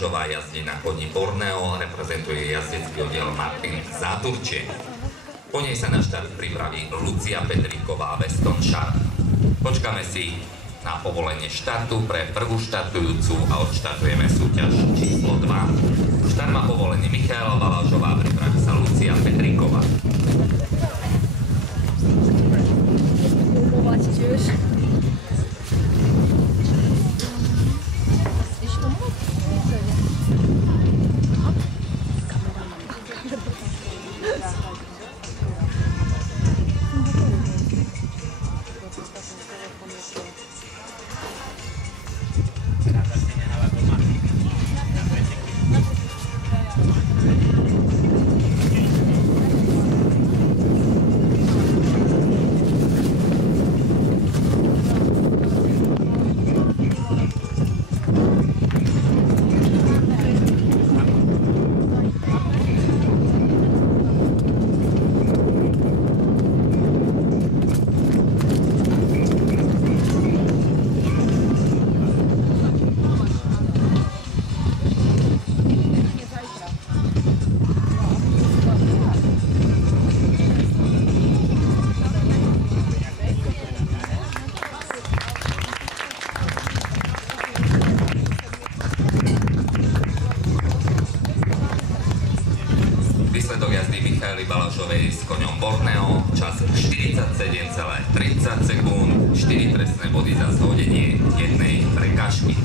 Balažová jazdí na koni Borneo, reprezentuje jazdecký oddiel Martin Záturčie. Po nej sa na štart pripraví Lucia Petríková Weston Sharp. Počkáme si na povolenie štartu pre prvú štartujúcu a odštartujeme súťaž číslo 2. Štart má povolenie Michaela Balažová, pripraví sa Lucia Petríková. Výsledok jazdy Michaely Balažovej s koňom Borneo, čas 47,30 sekúnd, 4 trestné body za zhodenie jednej prekážky.